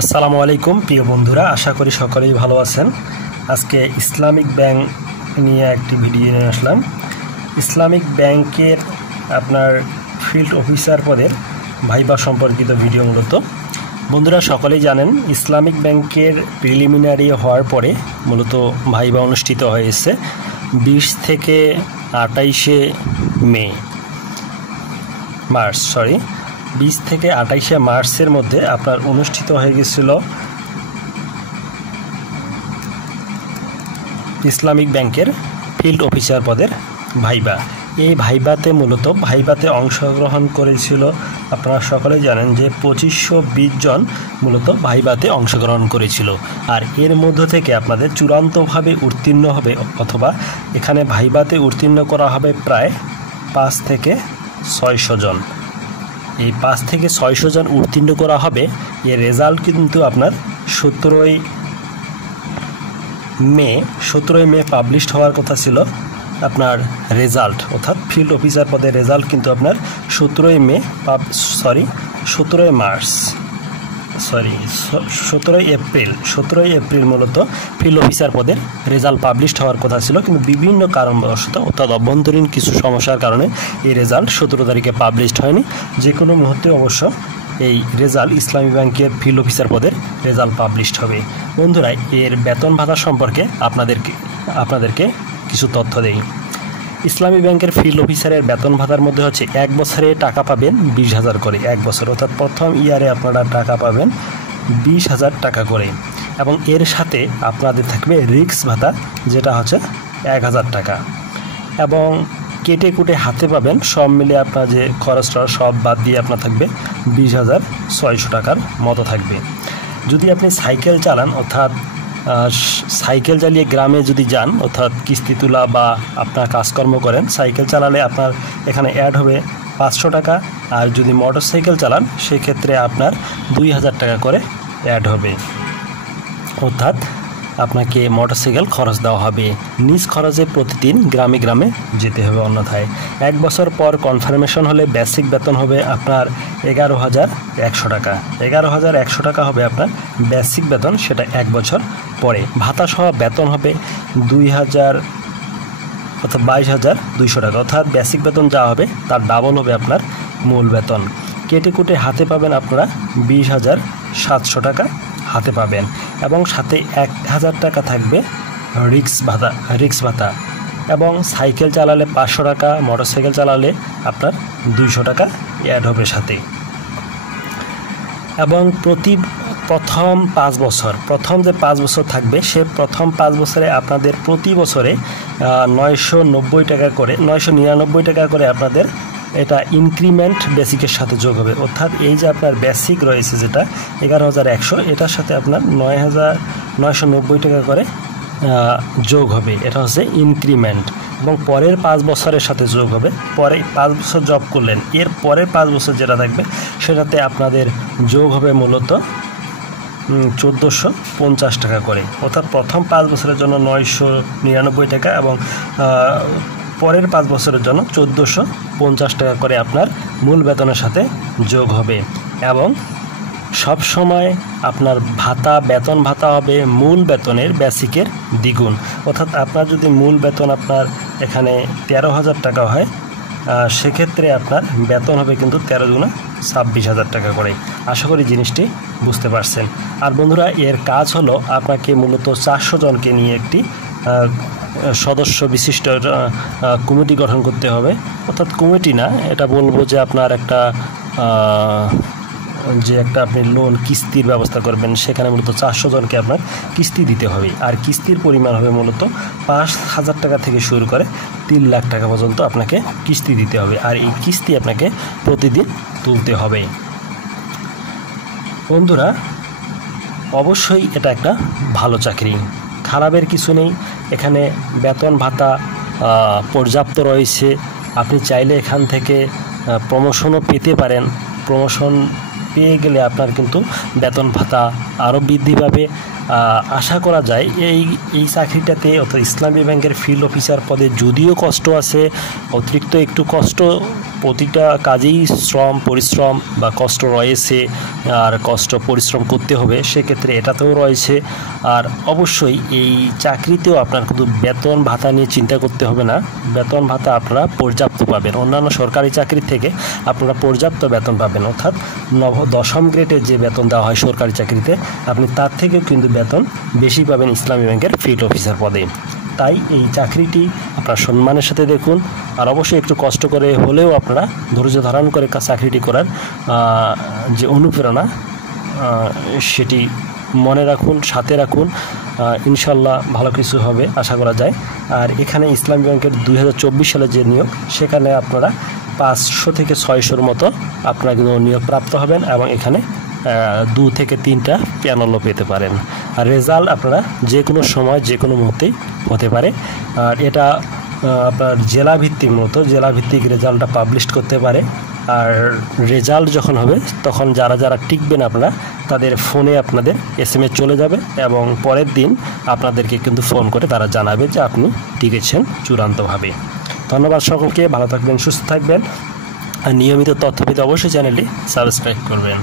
আসসালামু আলাইকুম প্রিয় বন্ধুরা, আশা করি সকলেই ভালো আছেন। আজকে ইসলামিক ব্যাংক নিয়ে একটি ভিডিও নিয়ে আসলাম। ইসলামিক ব্যাংকের আপনার ফিল্ড অফিসার পদের ভাইবা সম্পর্কিত ভিডিও। মূলত বন্ধুরা সকলেই জানেন ইসলামিক ব্যাংকের প্রিলিমিনারি হওয়ার পরে মূলত ভাইবা অনুষ্ঠিত হয়েছে 20 থেকে 28 মার্চের মধ্যে আপনার অনুষ্ঠিত হয়ে গেছিল ইসলামিক ব্যাংকের ফিল্ড অফিসার পদের ভাইবা। এই ভাইবাতে অংশগ্রহণ করেছিল, আপনারা সকলেই জানেন যে 2520 জন মূলত ভাইবাতে অংশগ্রহণ করেছিল। আর এর মধ্য থেকে আপনাদের চূড়ান্তভাবে উত্তীর্ণ হবে অথবা এখানে ভাইবাতে উত্তীর্ণ করা হবে প্রায় 5 থেকে 600 জন। এই 5 থেকে 600 জন উত্তীর্ণ করা হবে। এর রেজাল্ট কিন্তু আপনার 17ই মে পাবলিশড হওয়ার কথা ছিল। আপনার রেজাল্ট অর্থাৎ ফিল্ড অফিসার পদের রেজাল্ট কিন্তু আপনার 17ই এপ্রিল মূলত ফিল্ড অফিসার পদের রেজাল্ট পাবলিশড হওয়ার কথা ছিল, কিন্তু বিভিন্ন কারণবশত অর্থাৎ অভ্যন্তরীণ কিছু সমস্যার কারণে এই রেজাল্ট 17 তারিখে পাবলিশড হয়নি। যে কোনো মুহূর্তে অবশ্য এই রেজাল্ট ইসলামী ব্যাংকের ফিল্ড অফিসার পদের রেজাল্ট পাবলিশড হবে। বন্ধুরা, এর বেতন ভাতা সম্পর্কে আপনাদেরকে কিছু তথ্য দেই। ইসলামী ব্যাংকের ফিল্ড অফিসারের বেতন ভাতার মধ্যে হচ্ছে 1 বছরে টাকা পাবেন 20,000 করে, 1 বছর অর্থাৎ প্রথম ইয়ারে আপনারা টাকা পাবেন 20,000 টাকা করে। এবং এর সাথে আপনাদের থাকবে রিস্ক ভাতা, যেটা হচ্ছে 1,000 টাকা। এবং কেটে কুটে হাতে পাবেন সব মিলে আপনার যে খরচটা সব বাদ দিয়ে আপনার থাকবে 20,600 টাকার মতো থাকবে। যদি আপনি সাইকেল চালান অর্থাৎ সাইকেল চালিয়ে গ্রামে যদি যান অর্থাৎ কিস্তি তোলা বা আপনার কাজকর্ম করেন, সাইকেল চালালে আপনার এখানে অ্যাড হবে 500 টাকা। আর যদি মোটর সাইকেল চালান সেক্ষেত্রে আপনার 2,000 টাকা করে অ্যাড হবে। অর্থাৎ আপনাকে মোটরসাইকেল খরচ দেওয়া হবে। নিজ খরচে প্রতিদিন গ্রামে গ্রামে যেতে হবে। অন্যথায় 1 বছর পর কনফার্মেশন হলে বেসিক বেতন হবে আপনার 11,100 টাকা। 11,100 টাকা হবে আপনার বেসিক বেতন, সেটা 1 বছর পরে। ভাতা সহ বেতন হবে 2,000 অর্থাৎ 22,200 টাকা। অর্থাৎ বেসিক বেতন যা হবে তার ডাবল হবে আপনার মূল বেতন। কেটে কুটে হাতে পাবেন আপনারা 20,700 টাকা হাতে পাবেন। এবং সাথে 1,000 টাকা থাকবে রিক্স ভাতা। এবং সাইকেল চালালে 500 টাকা, মোটরসাইকেল চালালে আপনার 200 টাকা অ্যাড হবে সাথে। এবং প্রথম যে 5 বছর থাকবে, সে প্রথম 5 বছরে আপনাদের প্রতি বছরে 999 টাকা করে আপনাদের এটা ইনক্রিমেন্ট বেসিকের সাথে যোগ হবে। অর্থাৎ এই যে আপনার বেসিক রয়েছে যেটা 11,100, এটার সাথে আপনার 9,990 টাকা করে যোগ হবে। এটা হচ্ছে ইনক্রিমেন্ট। এবং পরের 5 বছরের সাথে যোগ হবে। পরে 5 বছর জব করলেন, এর পরের 5 বছর যেটা থাকবে সেটাতে আপনাদের যোগ হবে মূলত 1,450 টাকা করে। অর্থাৎ প্রথম 5 বছরের জন্য 999 টাকা এবং পরের 5 বছরের জন্য 1,450 টাকা করে আপনার মূল বেতনের সাথে যোগ হবে। এবং সব সময় আপনার বেতন ভাতা হবে মূল বেতনের বেসিকের দ্বিগুণ। অর্থাৎ আপনার যদি মূল বেতন আপনার এখানে 13,000 টাকা হয়, সেক্ষেত্রে আপনার বেতন হবে কিন্তু 13 গুণা 26,000 টাকা করে। আশা করি জিনিসটি বুঝতে পারছেন। আর বন্ধুরা, এর কাজ হলো আপনাকে মূলত 400 জনকে নিয়ে একটি সদস্য বিশিষ্ট কমিটি গঠন করতে হবে। অর্থাৎ কমিটি না, এটা বলবো যে আপনার আপনি লোন কিস্তির ব্যবস্থা করবেন, সেখানে মূলত 400 জনকে আপনার কিস্তি দিতে হবে। আর কিস্তির পরিমাণ হবে মূলত 5,000 টাকা থেকে শুরু করে 3 লাখ টাকা পর্যন্ত আপনাকে কিস্তি দিতে হবে। আর এই কিস্তি আপনাকে প্রতিদিন তুলতে হবে। বন্ধুরা, অবশ্যই এটা একটা ভালো চাকরি, খারাপের কিছু নেই। এখানে বেতন ভাতা পর্যাপ্ত রয়েছে। আপনি চাইলে এখান থেকে প্রমোশনও পেতে পারেন। প্রমোশন পেয়ে গেলে আপনার কিন্তু বেতন ভাতা আরও বৃদ্ধি পাবে। আশা করা যায় এই চাকরিটাতে অর্থাৎ ইসলামী ব্যাংকের ফিল্ড অফিসার পদে যদিও কষ্ট আছে, অতিরিক্ত একটু কষ্ট প্রতিটা কাজেই শ্রম পরিশ্রম বা কষ্ট রয়েছে, আর কষ্ট পরিশ্রম করতে হবে, সেক্ষেত্রে এটাতেও রয়েছে। আর অবশ্যই এই চাকরিতেও আপনার কিন্তু বেতন ভাতা নিয়ে চিন্তা করতে হবে না। বেতন ভাতা আপনারা পর্যাপ্ত পাবেন, অন্যান্য সরকারি চাকরি থেকে আপনারা পর্যাপ্ত বেতন পাবেন, অর্থাৎ দশম গ্রেডের যে বেতন দেওয়া হয় সরকারি চাকরিতে, আপনি তার থেকেও কিন্তু বেতন বেশি পাবেন ইসলামী ব্যাংকের ফিল্ড অফিসার পদে। তাই এই চাকরিটি আপনার সম্মানের সাথে দেখুন, আর অবশ্যই একটু কষ্ট করে হলেও আপনারা ধৈর্য ধারণ করে চাকরিটি করার যে অনুপ্রেরণা সেটি মনে রাখুন, সাথে রাখুন। ইনশাল্লাহ ভালো কিছু হবে আশা করা যায়। আর এখানে ইসলামী ব্যাংকের 2024 সালে যে নিয়োগ, সেখানে আপনারা 500 থেকে 600-র মতো আপনারা কিন্তু নিয়োগ প্রাপ্ত হবেন, এবং এখানে 2 থেকে 3টা প্যানেলও পেতে পারেন। আর রেজাল্ট আপনারা যে কোনো সময় যে কোনো মুহূর্তেই হতে পারে। আর এটা আপনার জেলাভিত্তিক জেলাভিত্তিক রেজাল্টটা পাবলিশ করতে পারে। আর রেজাল্ট যখন হবে তখন যারা যারা টিকবেন আপনারা, তাদের ফোনে আপনাদের SMS চলে যাবে, এবং পরের দিন আপনাদেরকে কিন্তু ফোন করে তারা জানাবে যে আপনি টিকেছেন চূড়ান্তভাবে। ধন্যবাদ সকলকে, ভালো থাকবেন, সুস্থ থাকবেন, আর নিয়মিত তথ্য পেতে অবশ্যই চ্যানেলটি সাবস্ক্রাইব করবেন।